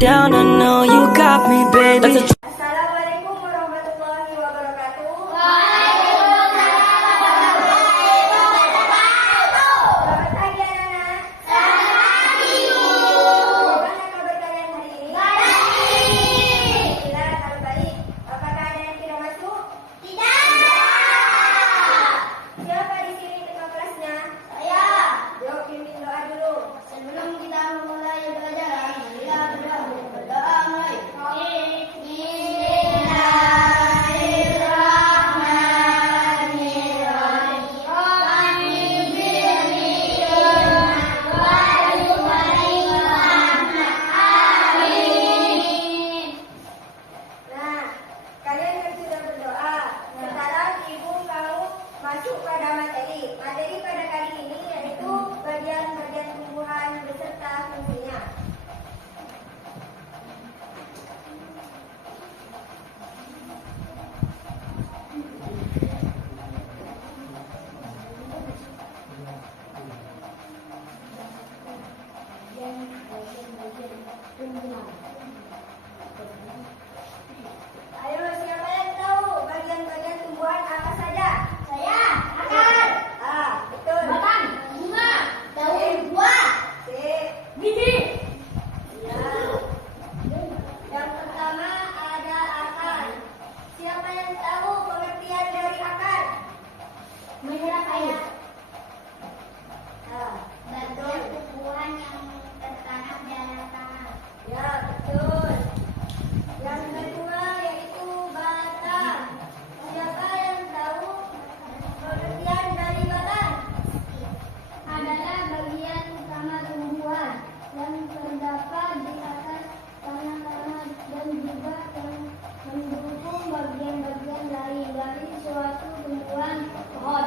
down, I know you got me, baby. Assalamualaikum warahmatullahi wabarakatuh. Selamat pagi anak-anak. Bagaimana kabar kalian hari ini? Alhamdulillah kalau baik. Apakah ada yang tidak masuk? Siapa di sini ketua kelasnya? Yuk pimpin doa dulu. Sebelum kita memulai pelajaran, marilah berdoa mulai. Nah, kalian kan sudah berdoa. Sekarang ibu mau masuk pada materi. Materi pada kali ini yaitu bagian-bagian tumbuhan beserta fungsinya. Ayo, siapa yang tahu bagian-bagian tumbuhan apa saja? Akar, A. Betul. batang, bunga, daun, buah, C. biji. Ya. Yang pertama ada akar. Siapa yang tahu pengertian dari akar? Menyerap air. A. Bagian tumbuhan yang tertanam dalam tanah. Ya, betul. Yang kedua yaitu batang. Siapa yang tahu pengertian dari batang? Adalah bagian utama tumbuhan yang terdapat di atas tanah-tanah dan juga mendukung bagian-bagian lain dari suatu tumbuhan pohon.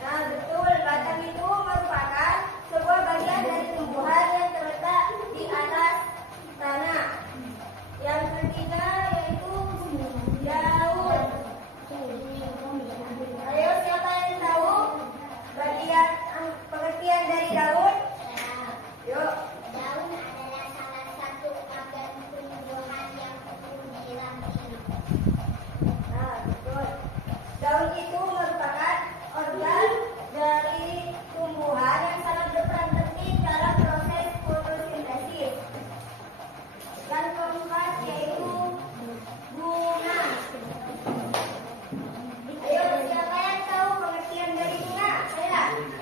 Nah, betul. Batang itu merupakan sebuah bagian dari tumbuhan yang terletak di atas tanah. Yang ketiga yaitu daun. Ayo, siapa yang tahu bagian pengertian dari daun? Yuk. Daun adalah salah satu organ tumbuhan yang tumbuh di ranting. Nah, betul. Daun itu merupakan organ dari tumbuhan yang sangat berperan penting dalam proses fotosintesis. Yang keempat yaitu bunga. Ayo, siapa yang tahu pengertian dari bunga? Silakan.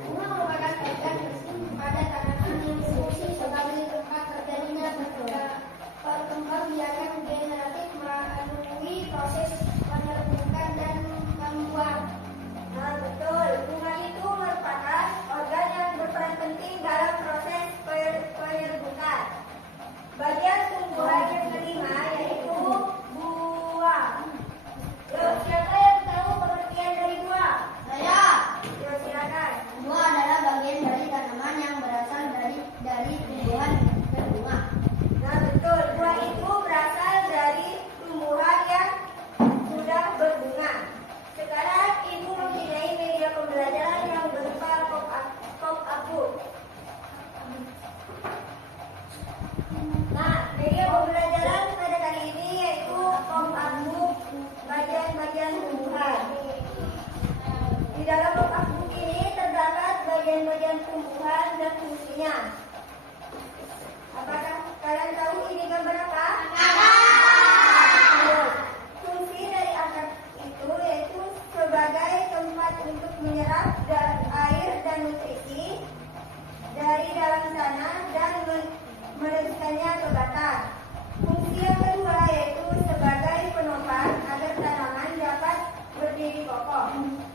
Bunga merupakan organ resmi pada tanaman yang berfungsi sebagai tempat terjadinya perkembangbiakan generatif melalui proses penerbukan dan pembuahan. Nah, betul. Bunga itu merupakan organ yang berperan penting dalam proses penyerbukan. Bagian tumbuhan yang kelima yaitu buah. Yuk, siapa yang tahu pengertian dari buah? Yuk, silakan. Buah adalah bagian dari tanaman yang berasal dari tumbuhan berbunga. Nah, betul. Buah itu berasal dari tumbuhan yang sudah berbunga. Sekarang ibu mempunyai media pembelajaran yang berupa pop-up. Nah, media pembelajaran pada kali ini yaitu pop-up bagian-bagian tumbuhan. Di dalam pop-up ini terdapat bagian-bagian tumbuhan dan fungsinya. Apakah kalian tahu ini gambar apa? Fungsi dari akar itu yaitu sebagai tempat untuk menyerap air dan nutrisi dari dalam tanah dan meneruskannya ke batang. Fungsi yang kedua yaitu sebagai penopang agar tanaman dapat berdiri kokoh.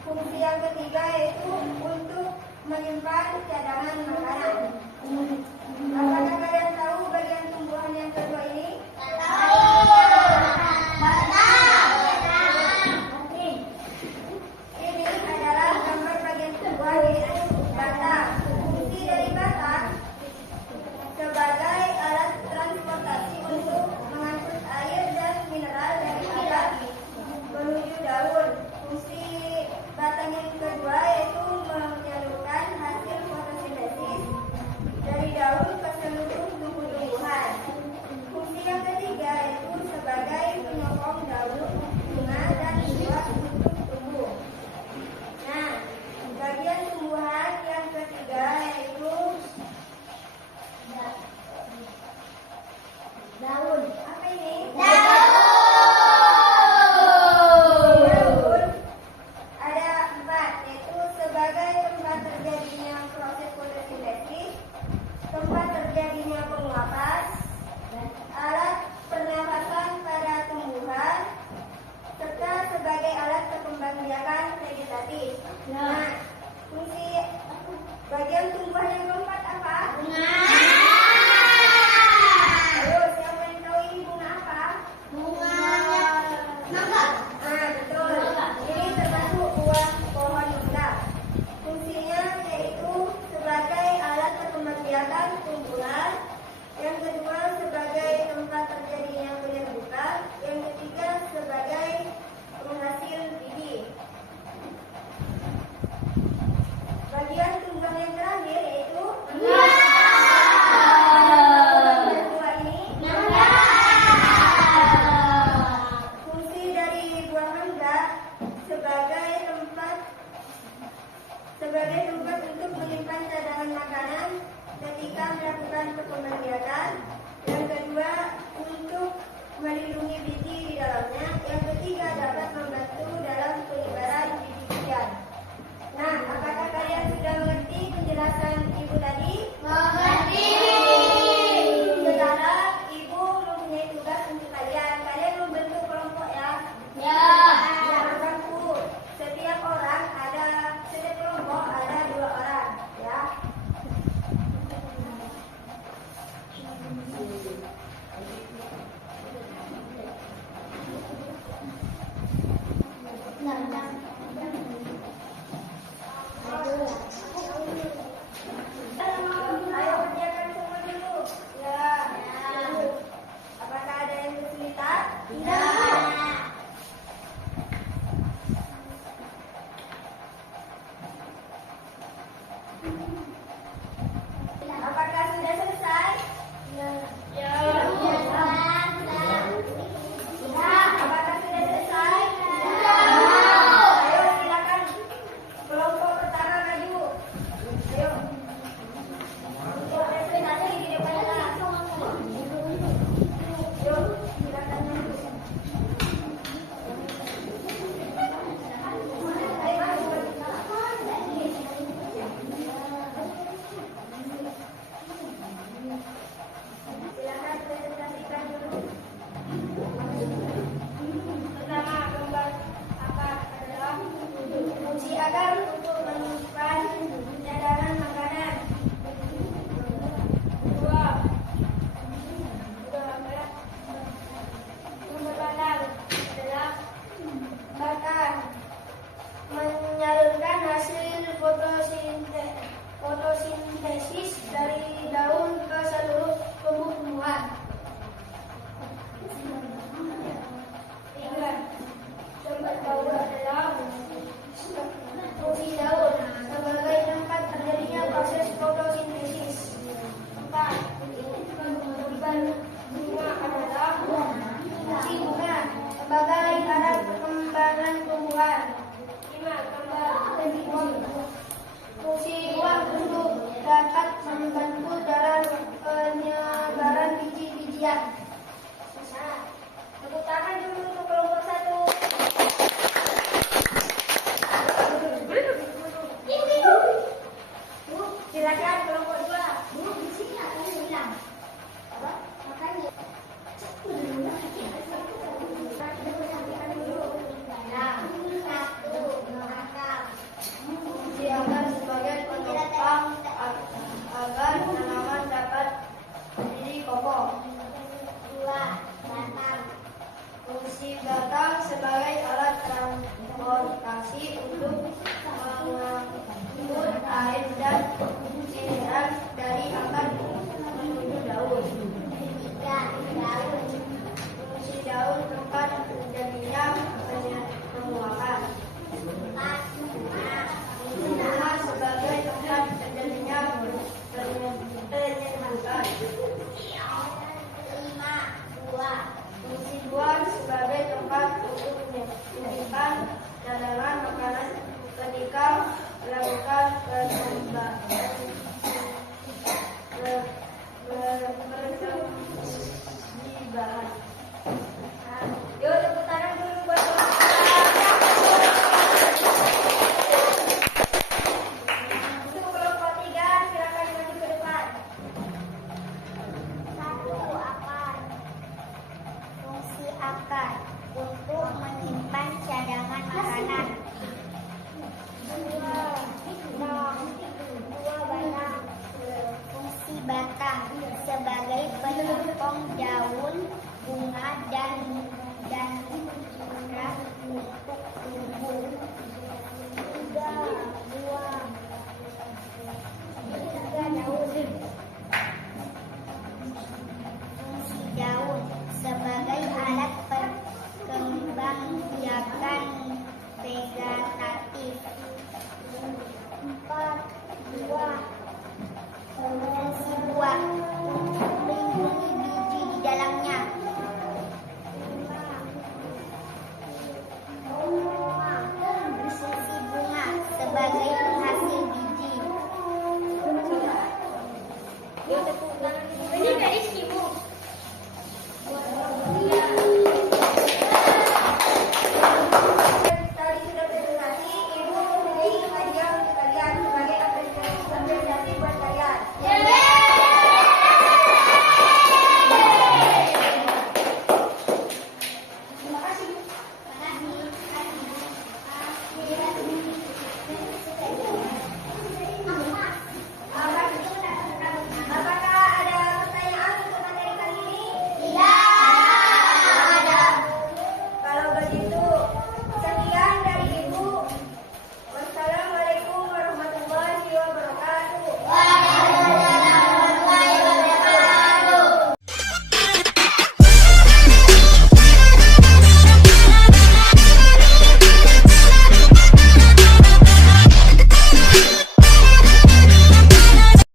Fungsi yang ketiga yaitu untuk menyimpan cadangan makanan. Apakah kalian tahu bagian tumbuhan yang kedua ini? Ini adalah gambar bagian tumbuhan yaitu batang. Fungsi dari batang sebagai alat transportasi untuk mengangkut air dan mineral dari akar menuju daun. Fungsi batang yang kedua yaitu menyalurkan hasil fotosintesis dari daun ke seluruh tubuh tumbuhan. Nah, fungsi bagian tumbuhan yang keempat apa? Bunga. Ayo, siapa yang tahu ini bunga apa? Bunganya mangga. Ah, betul. Ini termasuk buah pohon mangga. Fungsinya yaitu sebagai alat perkembangbiakan tumbuhan. Yang kedua sebagai tempat terjadinya kulit buka. Yang ketiga sebagai penghasil biji. Bagian tumbuhan yang terakhir yaitu yang kedua ini. Fungsi dari buah mangga sebagai tempat untuk menyimpan cadangan makanan ketika melakukan perkembangbiakan. Yang kedua untuk melindungi biji di dalamnya. Yang ketiga dapat membantu dalam penyebaran biji-bijian. Nah, apakah kalian sudah mengerti penjelasan ibu tadi? Mengerti. Sekarang ibu mempunyai tugas untuk kalian. Kalian membentuk kelompok ya. Ya. Berkumpul. Setiap kelompok ada 2 orang ya. Ayo kerjakan semua dulu. Ya. Apakah ada yang kesulitan? Tidak. Apakah sudah selesai? Ya. Apakah sudah selesai? Ayo silakan. Kelompok pertama maju. Ayo. Untuk presentasi di depan kelas. Ayo silakan maju. Silakan presentasikan dulu. Pertama, gambar apa adalah fungsi agar untuk menyimpan cadangan makanan. Dua, sumber pandang adalah bakar, menyalurkan hasil fotosintesis dari daun